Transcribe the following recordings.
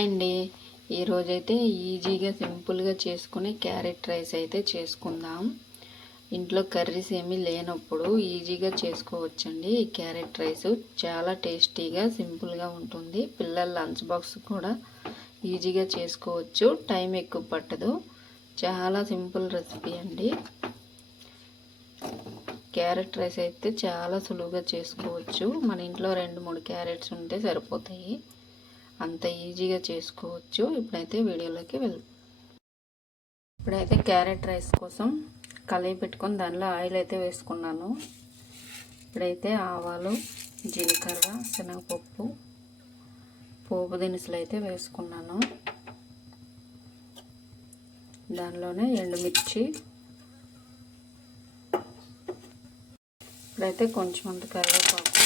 Hi అండి ఈరోజైతే ఈజీగా సింపుల్గా చేసుకునే క్యారెట్ రైస్ అయితే చేసుకుందాం. ఇంట్లో కర్రీస్ ఏమీ లేనప్పుడు ఈజీగా చేసుకోవచ్చండి. ఈ క్యారెట్ రైస్ చాలా టేస్టీగా సింపుల్గా ఉంటుంది. పిల్లల లంచ్ బాక్స్ కూడా ఈజీగా చేసుకోవచ్చు. టైం ఎక్కువ పట్టదు. చాలా సింపుల్ రెసిపీ అండి. క్యారెట్ రైస్ అయితే చాలా సులువుగా చేసుకోవచ్చు. మన ఇంట్లో రెండు మూడు క్యారెట్స్ ఉంటే సరిపోతాయి. అంత ఈజీగా చేసుకోవచ్చు. ఇప్పుడైతే వీడియోలోకి వెళ్దాం. ఇప్పుడైతే క్యారెట్ రైస్ కోసం కలయి పెట్టుకొని దానిలో ఆయిల్ అయితే వేసుకున్నాను. ఇప్పుడైతే ఆవాలు జీలకర్ర శనగపప్పు పోపు దినుసులు అయితే వేసుకున్నాను. దానిలోనే ఎండుమిర్చి. ఇప్పుడైతే కొంచెం అంత కరివేపాకు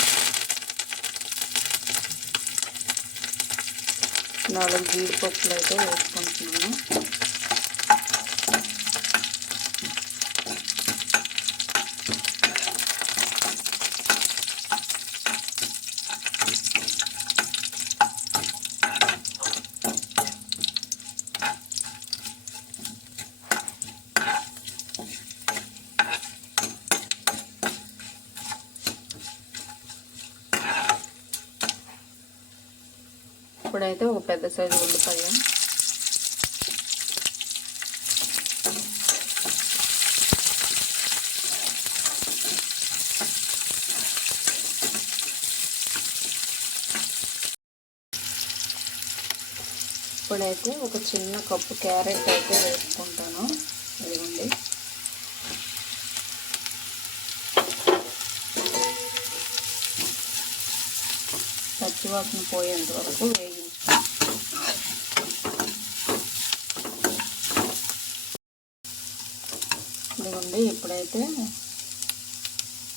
నాలుగు జీడిపప్పులు అయితే వేసుకుంటున్నాను. ఇప్పుడైతే ఒక పెద్ద సైజు ఉల్లిపాయ. ఇప్పుడైతే ఒక చిన్న కప్పు క్యారెట్ అయితే వేసుకుంటాను. ఇదిగోండి. పచ్చివాసన పోయేంత వరకు వేగించుకోండి ఇదిగోండి ఇప్పుడైతే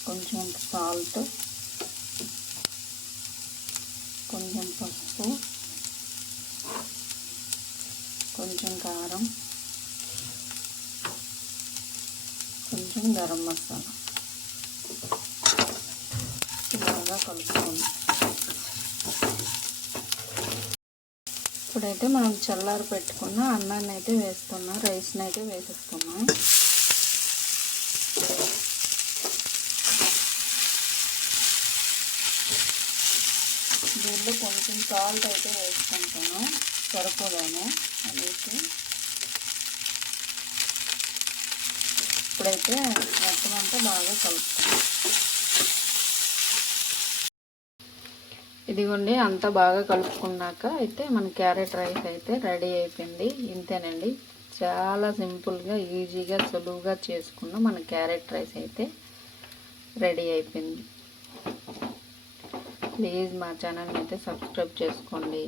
కొంచెం సాల్ట్ కొంచెం పసుపు కొంచెం కారం కొంచెం గరం మసాలా. బాగా కలుపుకోండి. ఇప్పుడైతే మనం చల్లారి పెట్టుకున్న అన్నాన్ని అయితే వేస్తున్నా రైస్ని అయితే వేసేస్తున్నా దీంట్లో కొంచెం సాల్ట్ అయితే వేసుకుంటాను సరిపోదాము అనేసి. ఇప్పుడైతే మొత్తం అంతా బాగా కలుపుతాను. ఇదిగోండి అంతా బాగా కలుపుకున్నాక అయితే మన క్యారెట్ రైస్ అయితే రెడీ అయిపోయింది. ఇంతేనండి. చాలా సింపుల్గా ఈజీగా సులువుగా చేసుకున్న మన క్యారెట్ రైస్ అయితే రెడీ అయిపోయింది. ప్లీజ్ మా ఛానల్ని అయితే సబ్స్క్రైబ్ చేసుకోండి.